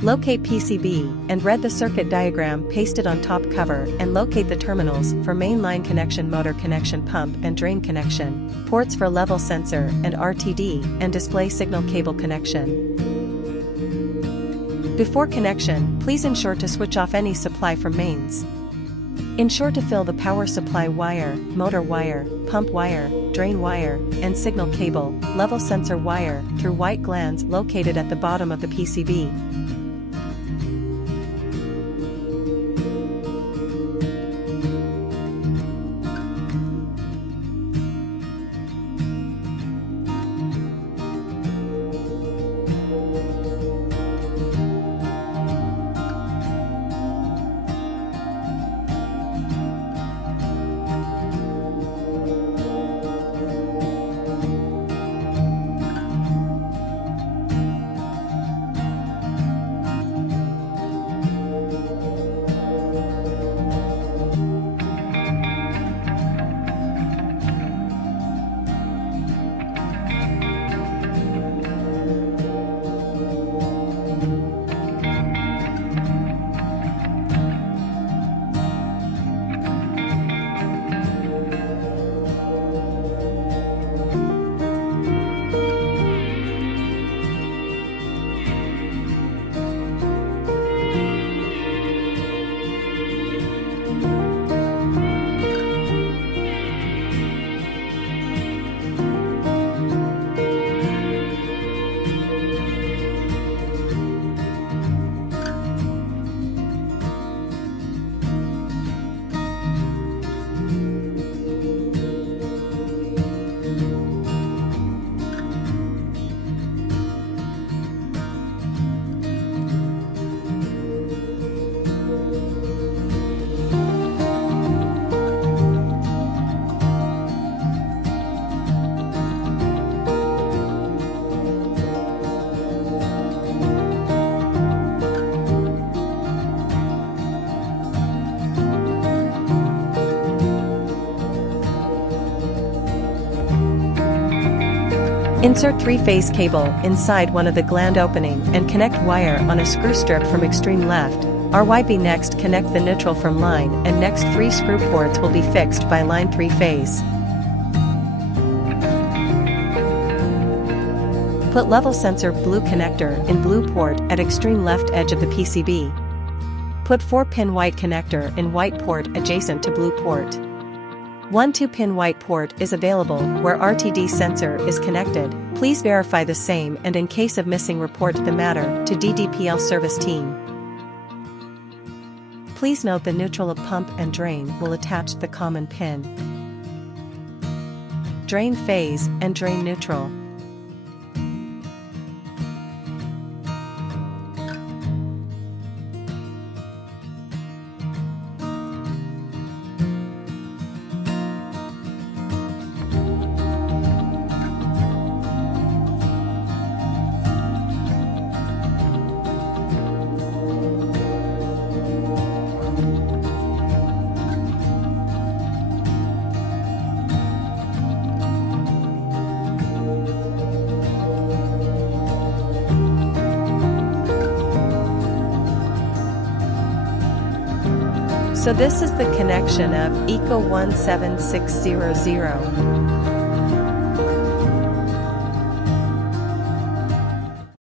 Locate PCB, and read the circuit diagram pasted on top cover, and locate the terminals for main line connection, motor connection, pump and drain connection, ports for level sensor and RTD, and display signal cable connection. Before connection, please ensure to switch off any supply from mains. Ensure to fill the power supply wire, motor wire, pump wire, drain wire, and signal cable, level sensor wire, through white glands located at the bottom of the PCB. Insert 3-phase cable inside one of the gland opening and connect wire on a screw strip from extreme left. RYB. Next, connect the neutral from line, and next 3 screw ports will be fixed by line 3-phase. Put level sensor blue connector in blue port at extreme left edge of the PCB. Put 4-pin white connector in white port adjacent to blue port. 1 2-pin white port is available where RTD sensor is connected. Please verify the same, and in case of missing, report the matter to DDPL service team. Please note the neutral of pump and drain will attach the common pin. Drain phase and drain neutral. So this is the connection of ECO 17600.